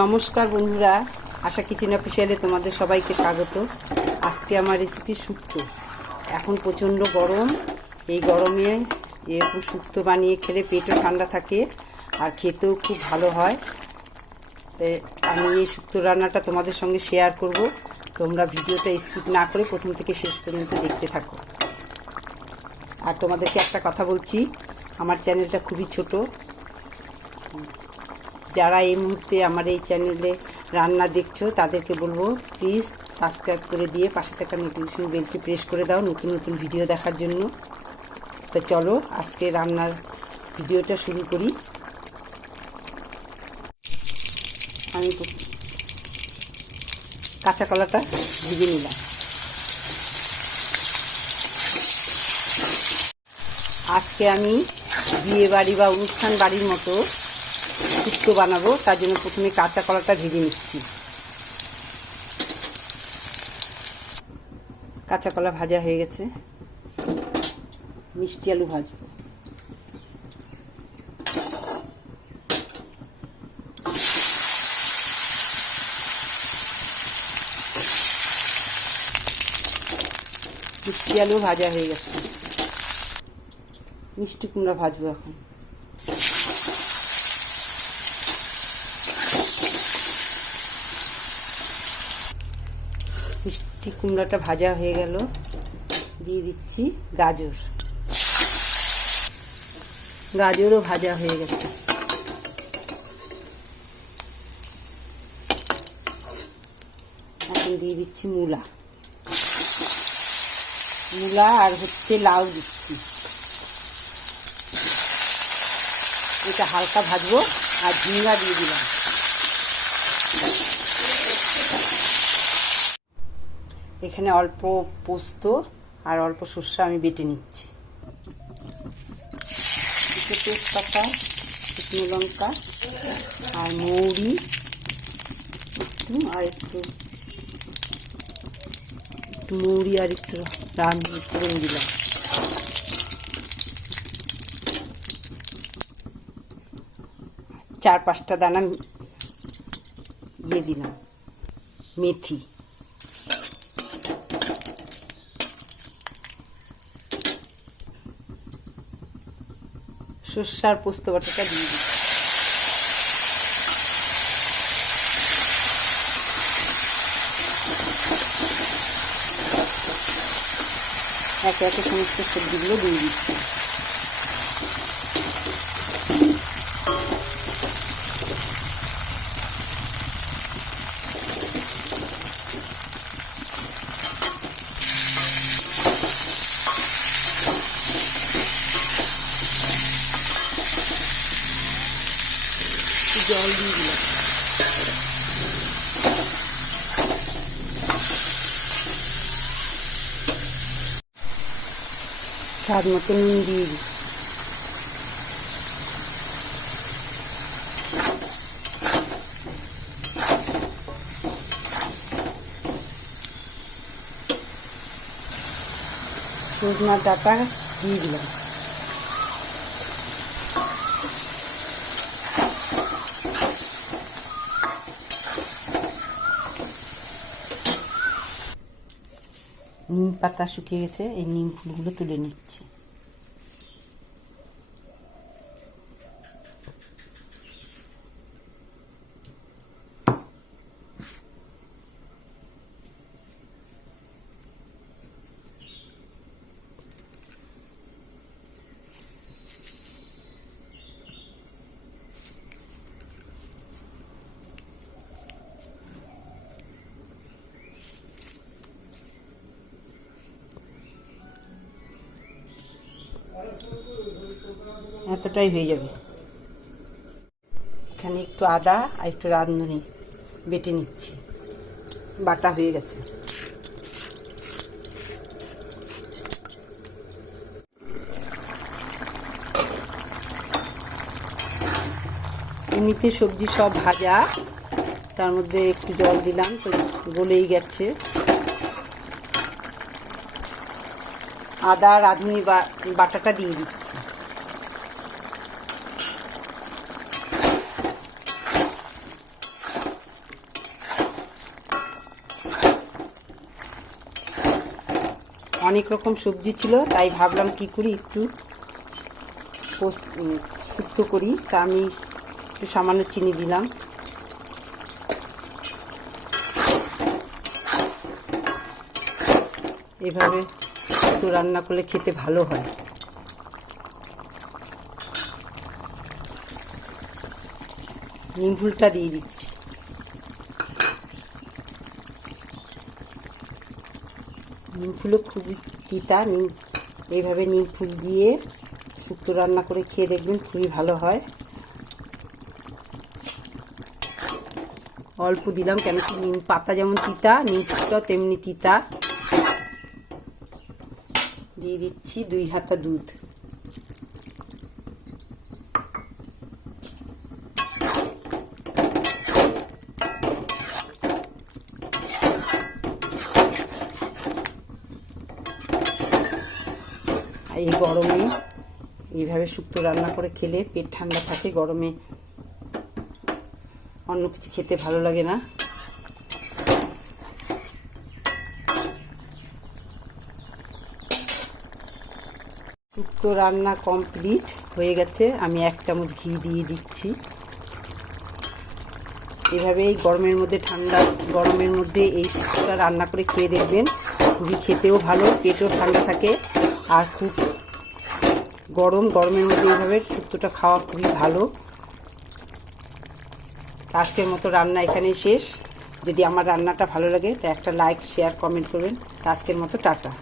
নমস্কার বন্ধুরা, আশা কিচেন অফিসিয়ালে তোমাদের সবাইকে স্বাগত। আজকে আমার রেসিপি শুক্তো। এখন প্রচণ্ড গরম, এই গরমে এরকম শুক্তো বানিয়ে খেলে পেটও ঠান্ডা থাকে আর খেতেও খুব ভালো হয়। তাই আমি এই শুক্তো রান্নাটা তোমাদের সঙ্গে শেয়ার করব। তোমরা ভিডিওটা স্কিপ না করে প্রথম থেকে শেষ পর্যন্ত দেখতে থাকো। আর তোমাদেরকে একটা কথা বলছি, আমার চ্যানেলটা খুবই ছোট। যারা এই মুহূর্তে আমার এই চ্যানেলে রান্না দেখছো তাদেরকে বলবো প্লিজ সাবস্ক্রাইব করে দিয়ে পাশে থাকা নোটিফিকেশন বেলটি প্রেস করে দাও নতুন নতুন ভিডিও দেখার জন্য। তো চলো আজকে রান্নার ভিডিওটা শুরু করি। আমি কাঁচা কলাটা ভেজে নিলাম। আজকে আমি বিয়ে বাড়ি বা অনুষ্ঠান বাড়ির মতো শুক্তো বানাবো, তার জন্য প্রথমে কাঁচা কলাটা ভেজে নিচ্ছি। কাঁচা কলা ভাজা হয়ে গেছে, মিষ্টি আলু ভাজবো। মিষ্টি আলু ভাজা হয়ে গেছে, মিষ্টি কুমড়া ভাজবো এখন। মিষ্টি কুমড়াটা ভাজা হয়ে গেল, দিয়ে দিচ্ছি গাজর। গাজরও ভাজা হয়ে গেছে। এখন দিয়ে দিচ্ছি মূলা আর লাউ দিচ্ছি। এটা হালকা ভাজবো আর ঝিঙ্গা দিয়ে দিলাম। এখানে অল্প পোস্ত আর অল্প সর্ষে আমি বেটে নিচ্ছি। তেজপাতা, শুকনো লঙ্কা আর মৌরি একটু মৌরি আর একটু রান্না করে দিলাম। চার পাঁচটা দানা দিয়ে দিলাম মেথি। সর্ষে আর পোস্ত বাটাটা দিয়ে দিই। একে একে সমস্ত সবজিগুলো দিয়ে দিচ্ছি। জল দিয়ে দিলাম। স্বাদ মতো নুন দিয়ে দিচ্ছি। সজনার ডাঁটা দিয়ে দিলাম। নিম পাতা শুকিয়ে গেছে, এই নিম ফুলগুলো তুলে নিচ্ছি। এতটাই হয়ে যাবে। এখানে একটু আদা আর একটু রাঁধুনি বেটে নিচ্ছি। বাটা হয়ে গেছে। এমনিতে সবজি সব ভাজা, তার মধ্যে একটু জল দিলাম তো গলেই গেছে। আদা রাঁধুনি বাটাটা দিয়ে দিচ্ছি। অনেক রকম সবজি ছিল, তাই ভাবলাম কি করি একটু শুক্তো করি। তা আমি একটু সামান্য চিনি দিলাম। এভাবে শুক্তো রান্না করলে খেতে ভালো হয়। নিম ফুলটা দিয়ে দিচ্ছি। নিম ফুলও খুবই তিতা। এইভাবে নিম ফুল দিয়ে শুক্তো রান্না করে খেয়ে দেখবেন, খুবই ভালো হয়। অল্প দিলাম, কেন কি নিম পাতা যেমন তিতা, নিম ফুলটাও তেমনি তিতা। দিয়ে দিচ্ছি 2 হাতা দুধ। এই গরমে এইভাবে শুক্তো রান্না করে খেলে পেট ঠান্ডা থাকে। গরমে অন্য কিছু খেতে ভালো লাগে না। শুক্তো রান্না কমপ্লিট হয়ে গেছে। আমি 1 চামচ ঘি দিয়ে দিচ্ছি। এভাবে এই গরমের মধ্যে, ঠান্ডা গরমের মধ্যে এই শুক্তোটা রান্না করে খেয়ে দেখবেন, খুবই খেতেও ভালো, পেটও ঠান্ডা থাকে। আর খুব গরমের মধ্যে এইভাবে শুক্তোটা খাওয়া খুবই ভালো। আজকের মতো রান্না এখানেই শেষ। যদি আমার রান্নাটা ভালো লাগে তো একটা লাইক, শেয়ার, কমেন্ট করবেন। আজকের মতো টাটা।